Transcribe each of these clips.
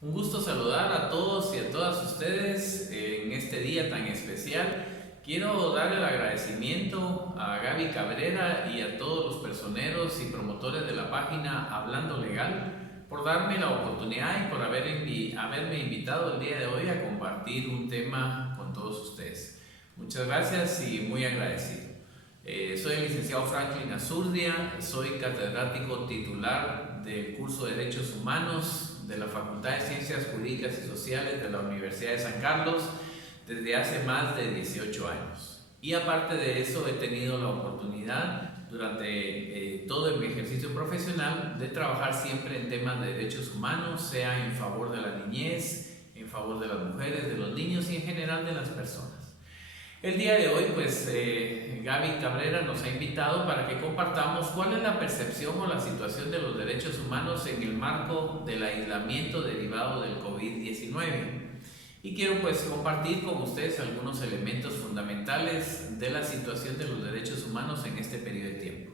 Un gusto saludar a todos y a todas ustedes en este día tan especial. Quiero dar el agradecimiento a Gaby Cabrera y a todos los personeros y promotores de la página Hablando Legal por darme la oportunidad y por haberme invitado el día de hoy a compartir un tema con todos ustedes. Muchas gracias y muy agradecido. Soy el licenciado Franklin Azurdia, soy catedrático titular del curso de Derechos Humanos de la Facultad de Ciencias Jurídicas y Sociales de la Universidad de San Carlos desde hace más de 18 años. Y aparte de eso he tenido la oportunidad durante todo mi ejercicio profesional de trabajar siempre en temas de derechos humanos, sea en favor de la niñez, en favor de las mujeres, de los niños y en general de las personas. El día de hoy, Gaby Cabrera nos ha invitado para que compartamos cuál es la percepción o la situación de los derechos humanos en el marco del aislamiento derivado del COVID-19. Y quiero compartir con ustedes algunos elementos fundamentales de la situación de los derechos humanos en este periodo de tiempo.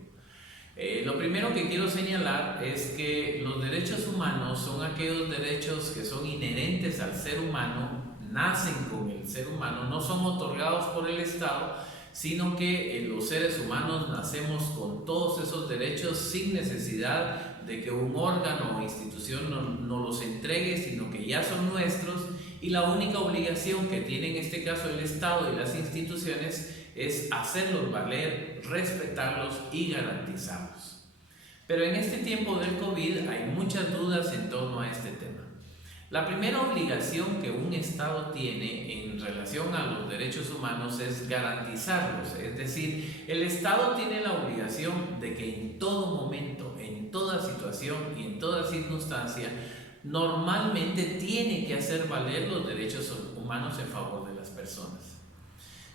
Lo primero que quiero señalar es que los derechos humanos son aquellos derechos que son inherentes al ser humano, nacen con el ser humano, no son otorgados por el Estado, sino que los seres humanos nacemos con todos esos derechos sin necesidad de que un órgano o institución nos los entregue, sino que ya son nuestros, y la única obligación que tiene en este caso el Estado y las instituciones es hacerlos valer, respetarlos y garantizarlos. Pero en este tiempo del COVID hay muchas dudas en torno a este tema. La primera obligación que un Estado tiene en relación a los derechos humanos es garantizarlos, es decir, el Estado tiene la obligación de que en todo momento, en toda situación y en toda circunstancia, normalmente tiene que hacer valer los derechos humanos en favor de las personas.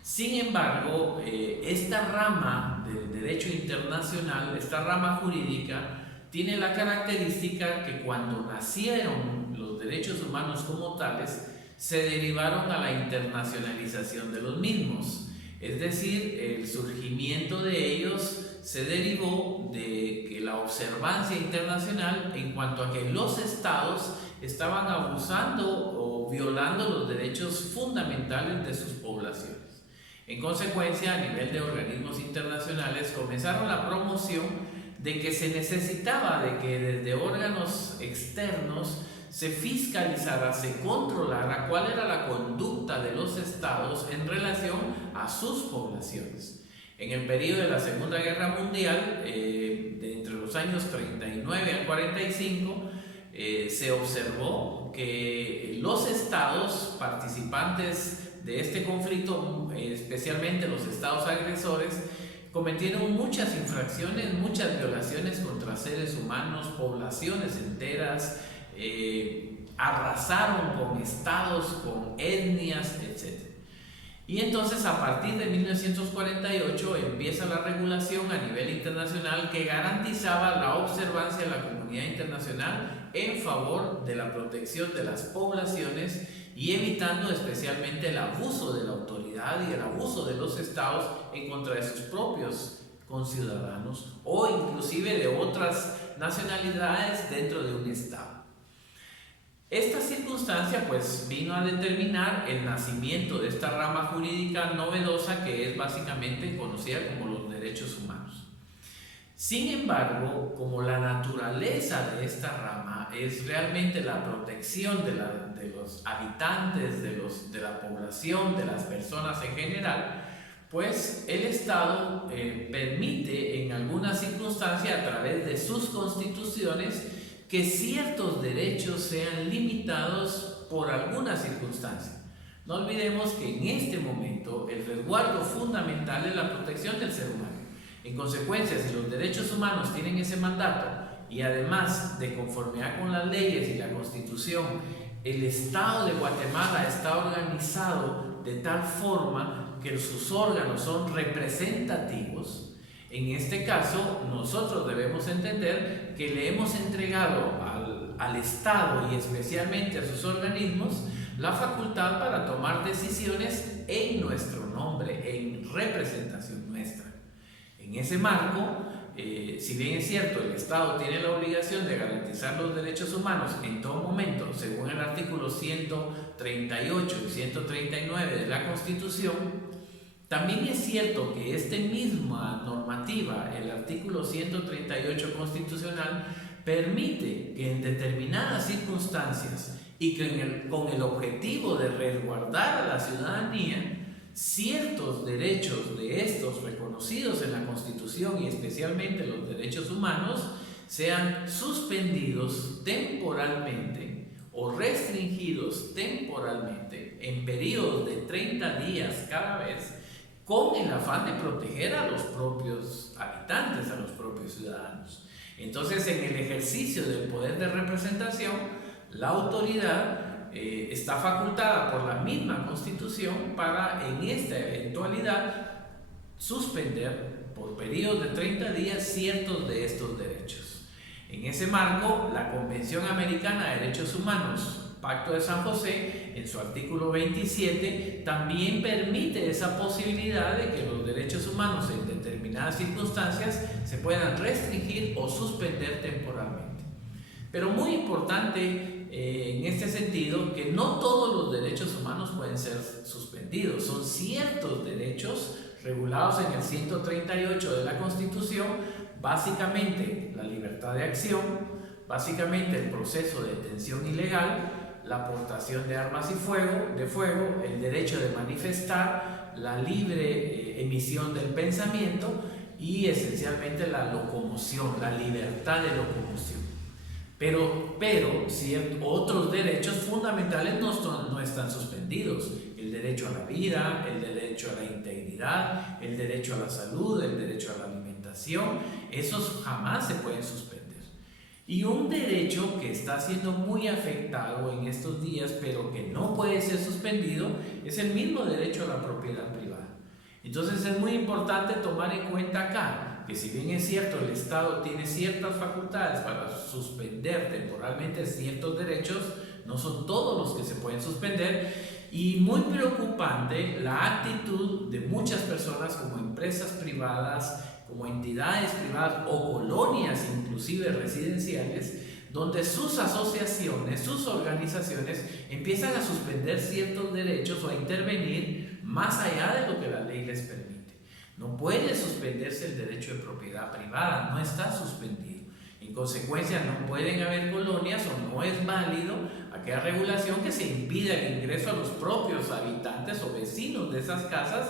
Sin embargo, esta rama del derecho internacional, esta rama jurídica, tiene la característica que cuando nacieron los derechos humanos como tales, se derivaron a la internacionalización de los mismos. Es decir, el surgimiento de ellos se derivó de que la observancia internacional en cuanto a que los estados estaban abusando o violando los derechos fundamentales de sus poblaciones. En consecuencia, a nivel de organismos internacionales comenzaron la promoción de que se necesitaba de que desde órganos externos se fiscalizara, se controlara cuál era la conducta de los estados en relación a sus poblaciones. En el periodo de la Segunda Guerra Mundial, entre los años 39 al 45, se observó que los estados participantes de este conflicto, especialmente los estados agresores, cometieron muchas infracciones, muchas violaciones contra seres humanos, poblaciones enteras, arrasaron con estados, con etnias, etc. Y entonces a partir de 1948 empieza la regulación a nivel internacional que garantizaba la observancia de la comunidad internacional en favor de la protección de las poblaciones y evitando especialmente el abuso de la autoridad y el abuso de los estados en contra de sus propios conciudadanos o inclusive de otras nacionalidades dentro de un estado. Esta circunstancia vino a determinar el nacimiento de esta rama jurídica novedosa que es básicamente conocida como los derechos humanos. Sin embargo, como la naturaleza de esta rama es realmente la protección de los habitantes, de la población, de las personas en general, el Estado permite en algunas circunstancias a través de sus constituciones que ciertos derechos sean limitados por alguna circunstancia. No olvidemos que en este momento el resguardo fundamental es la protección del ser humano. En consecuencia, si los derechos humanos tienen ese mandato y además de conformidad con las leyes y la Constitución, el Estado de Guatemala está organizado de tal forma que sus órganos son representativos. En este caso, nosotros debemos entender que le hemos entregado al Estado y especialmente a sus organismos la facultad para tomar decisiones en nuestro nombre, en representación nuestra. En ese marco, si bien es cierto, el Estado tiene la obligación de garantizar los derechos humanos en todo momento, según el artículo 138 y 139 de la Constitución, también es cierto que esta misma normativa, el artículo 138 constitucional, permite que en determinadas circunstancias y que con el objetivo de resguardar a la ciudadanía, ciertos derechos de estos reconocidos en la Constitución y especialmente los derechos humanos sean suspendidos temporalmente o restringidos temporalmente en periodos de 30 días cada vez, con el afán de proteger a los propios habitantes, a los propios ciudadanos. Entonces, en el ejercicio del poder de representación, la autoridad está facultada por la misma Constitución para, en esta eventualidad, suspender por periodos de 30 días ciertos de estos derechos. En ese marco, la Convención Americana de Derechos Humanos, Pacto de San José, en su artículo 27, también permite esa posibilidad de que los derechos humanos en determinadas circunstancias se puedan restringir o suspender temporalmente. Pero muy importante en este sentido, que no todos los derechos humanos pueden ser suspendidos. Son ciertos derechos regulados en el 138 de la Constitución, básicamente la libertad de acción, básicamente el proceso de detención ilegal, la aportación de armas de fuego, el derecho de manifestar, la libre emisión del pensamiento y esencialmente la locomoción, la libertad de locomoción. Pero otros derechos fundamentales no están suspendidos. El derecho a la vida, el derecho a la integridad, el derecho a la salud, el derecho a la alimentación, esos jamás se pueden suspender. Y un derecho que está siendo muy afectado en estos días, pero que no puede ser suspendido, es el mismo derecho a la propiedad privada. Entonces es muy importante tomar en cuenta acá que, si bien es cierto, el Estado tiene ciertas facultades para suspender temporalmente ciertos derechos, no son todos los que se pueden suspender. Y muy preocupante la actitud de muchas personas, como empresas privadas, como entidades privadas o colonias inclusive residenciales, donde sus asociaciones, sus organizaciones empiezan a suspender ciertos derechos o a intervenir más allá de lo que la ley les permite. No puede suspenderse el derecho de propiedad privada, no está suspendido. En consecuencia, no pueden haber colonias o no es válido aquella regulación que se impida el ingreso a los propios habitantes o vecinos de esas casas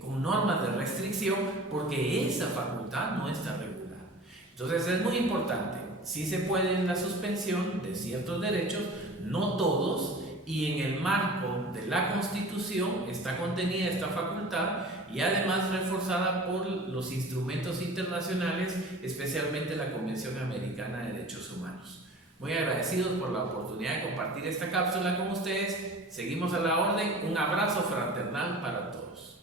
con normas de restricción, porque esa facultad no está regulada. Entonces es muy importante, sí se puede la suspensión de ciertos derechos, no todos, y en el marco de la Constitución está contenida esta facultad y además reforzada por los instrumentos internacionales, especialmente la Convención Americana de Derechos Humanos. Muy agradecidos por la oportunidad de compartir esta cápsula con ustedes. Seguimos a la orden. Un abrazo fraternal para todos.